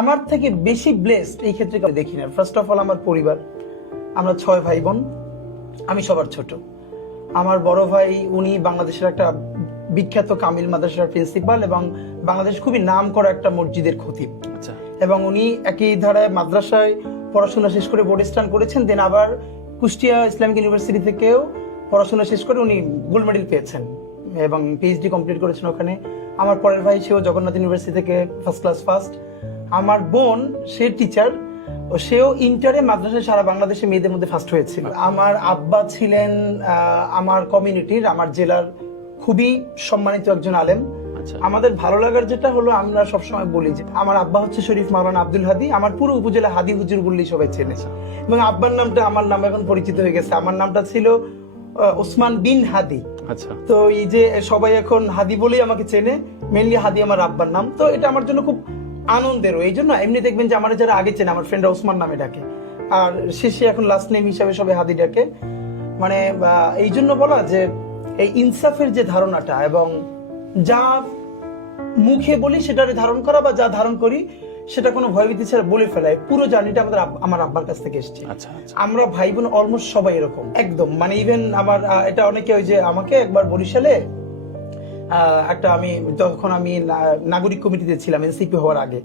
আমার থেকে বেশি ব্লেসড এই ক্ষেত্রে কেউ দেখি না। ফার্স্ট অফ অল আমার পরিবার, আমরা 6 ভাই বোন, আমি সবার ছোট। আমার বড় ভাই উনি বাংলাদেশের একটা বিখ্যাত কামিল মাদ্রাসার প্রিন্সিপাল এবং বাংলাদেশ খুবই নাম করা একটা মসজিদের খতিব। আচ্ছা। এবং উনি একই ধারায় মাদ্রাসায় পড়াশোনা শেষ করে বোর্ড স্টান করেছেন, দেন আবার কুষ্টিয়া ইসলামিক ইউনিভার্সিটি থেকেও পড়াশোনা শেষ করে উনি গোল্ড মেডেল পেয়েছেন এবং পিএইচডি কমপ্লিট করেছেন ওখানে। আমার পরের ভাই সেও জগন্নাথ ইউনিভার্সিটি থেকে ফার্স্ট ক্লাস ফার্স্ট। আমার বোন সে টিচার, সেও ইন্টারে মাদ্রাসায় সারা বাংলাদেশে মেয়েদের মধ্যে ফার্স্ট হয়েছিল। আমার আব্বা ছিলেন আমার কমিউনিটির, আমার জেলার খুবই সম্মানিত একজন আলেম। আমাদের ভালো লাগার যেটা হলো, আমরা সবসময় বলি যে আমার আব্বা হচ্ছে শরীফ মাওলানা আব্দুল হাদি, আমার পুরো উপজেলা হাদি হুজুর বললেই সবাই চেনে। এবং আব্বার নামটা আমার নাম এখন পরিচিত হয়ে গেছে, আমার নামটা ছিল ওসমান বিন হাদি। আচ্ছা। তো এই যে সবাই এখন হাদি বলেই আমাকে চেনে, মেনলি হাদি আমার আব্বার নাম। তো এটা আমার জন্য খুব আনন্দেরও। এই জন্য এমনি দেখবেন যে আমার যারা আগে চেনে, আমার ফ্রেন্ডরা ওসমান নামে ডাকে, আর শেষে এখন লাস্ট নেম হিসাবে সবাই হাদি ডাকে। মানে এই জন্য বলা যে এই ইনসাফের যে ধারণাটা এবং যা মুখে বলি সেটারে ধারণ করা, বা যা ধারণ করি সেটা কোনো ভয়ভীতি ছাড়া বলে ফেলায়, পুরো জার্নিটা আমার আব্বার কাছ থেকে এসেছে। আচ্ছা। আমরা ভাই বোন অলমোস্ট সবাই এরকম একদম। মানে ইভেন আমার এটা অনেকে ওই যে আমাকে একবার বরিশালে একটা তখন আমি নাগরিক কমিটিতে ছিলাম এনসিপি হওয়ার আগে।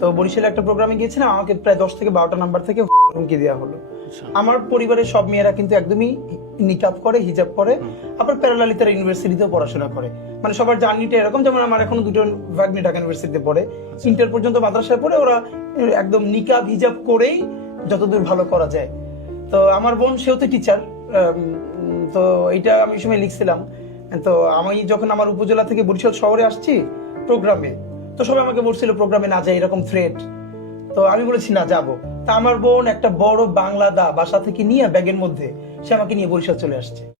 তো বরিশালে একটা প্রোগ্রামে গিয়েছিলাম, আমাকে প্রায় 10 থেকে 12টা নাম্বার থেকে হুমকি দেওয়া হলো। আমার পরিবারের সব মেয়েরা কিন্তু একদমই নিকাব করে, হিজাব করে, আবার প্যারালালি তারা ইউনিভার্সিটিতেও পড়াশোনা করে। মানে সবার জার্নিটা এরকম। যেমন আমার এখন দুটো ভাগ্নি ঢাকা ইউনিভার্সিটিতে পড়ে, ইন্টার পর্যন্ত মাদ্রাসায় পড়ে, ওরা একদম নিকাব হিজাব করেই যতদূর ভালো করা যায়। তো আমার বোন সেও তো টিচার। তো এইটা আমি সময় লিখছিলাম। তো আমি যখন আমার উপজেলা থেকে বরিশাল শহরে আসছি প্রোগ্রামে, তো সবাই আমাকে বলছিল প্রোগ্রামে না যায়, এরকম থ্রেট। তো আমি বলেছি না, যাবো। তা আমার বোন একটা বড় বাংলা দা বাসা থেকে নিয়ে ব্যাগের মধ্যে সে আমাকে নিয়ে বরিশাল চলে আসছে।